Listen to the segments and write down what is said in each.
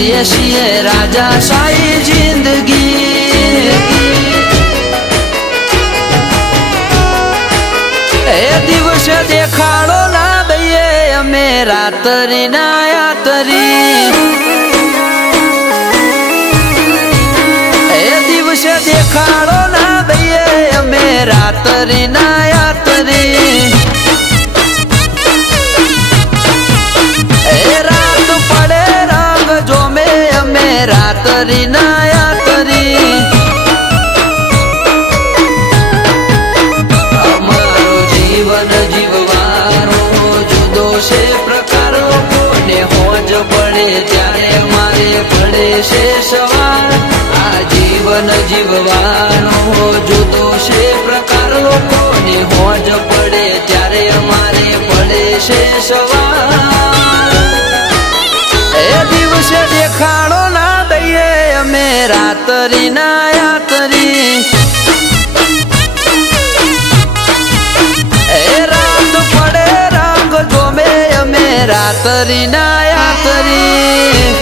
જીવીએ છીએ રાજા શાહી જિંદગી એ દિવસે દેખાડો ના દઈએ અમે રાતરી ના યાતરી એ દિવસે દેખાડો ના દઈએ અમે રાતરી ના યાતરી એ રાત પડે રંગ જોમે અમે રાતરી ના યાતરી અમારો જીવન જીવવાનો જુદો છે પ્રકારો કોને હોજ પડે ત્યારે મારે પડે છે સવાર આ જીવન જીવવાનો જુદો છે પ્રકાર લોકોને હોજ પડે ત્યારે અમારે પડે છે સવાર એ દિવસે દેખાડો ના દઈએ અમે રાતરી ના યાતરી એ રાત પડે રંગ જોમે અમે રાતરી ના યાતરી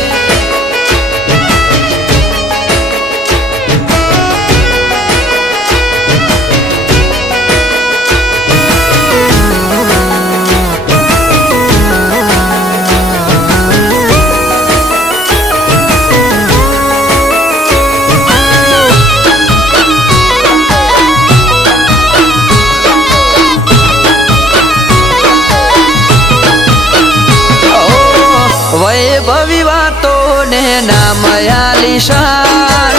वैभवी बातों ने नाम आलीशान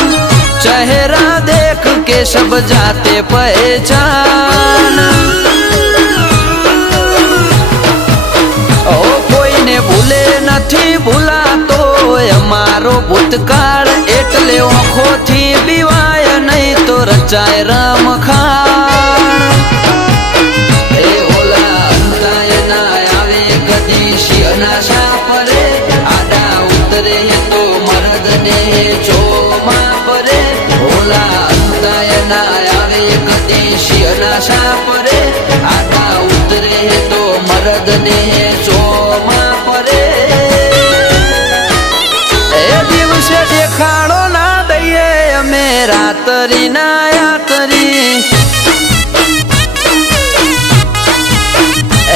चेहरा देख के सब जाते पहचान ओ कोई ने भूले नहीं भूला तो अमारो भूतकाल एटले आँखों थी बीवाय नहीं तो रचाय रमखाण ए ओला अंताय ना आवे कदी शियना परे आडा उतरे तो मर्द ने चोमा परे ओला अंताय ना आवे कदी शियना परे आडा उतरे तो मर्द ने चोमा परे ए दिवसे देखाड़ो ना दઈએ અમે રાતરી ના યાતરી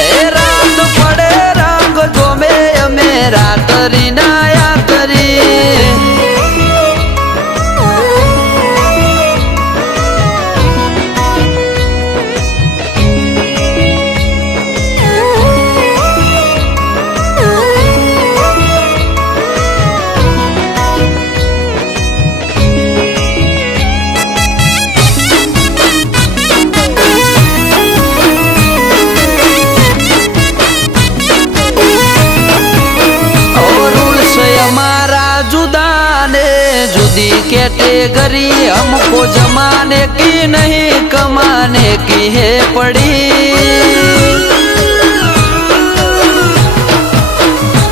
ए रात पड़े रंग जोमे અમે રાતરી ના યાતરી जुदी कैटेगरी हमको जमाने की नहीं कमाने की है पड़ी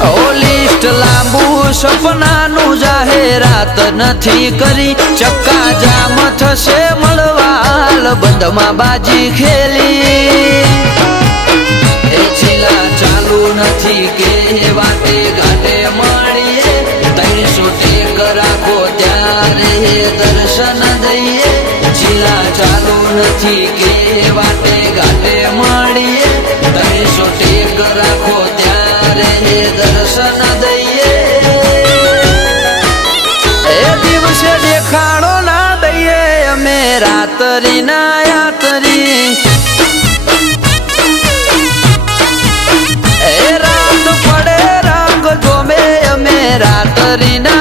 ओ लिस्ट लांबू सपना नु जाहेरात नहीं करी चक्का जाम थशे मळवाल बंधमा बाजी खेली ए छीला चालू नहीं के वाटे घाटे माणीए 300 टेक राखो ત્યારે દર્શન દઈએ છેલ્લા ચાલુ નથી કે વાટે ઘાટે મળીએ 300 ટેક રાખો ત્યારે દર્શન દઈએ એ દિવસે દેખાડો ના દઈએ અમે રાતરી ના યાતરી એ રાત પડે રંગ જોમે અમે રાતરી ના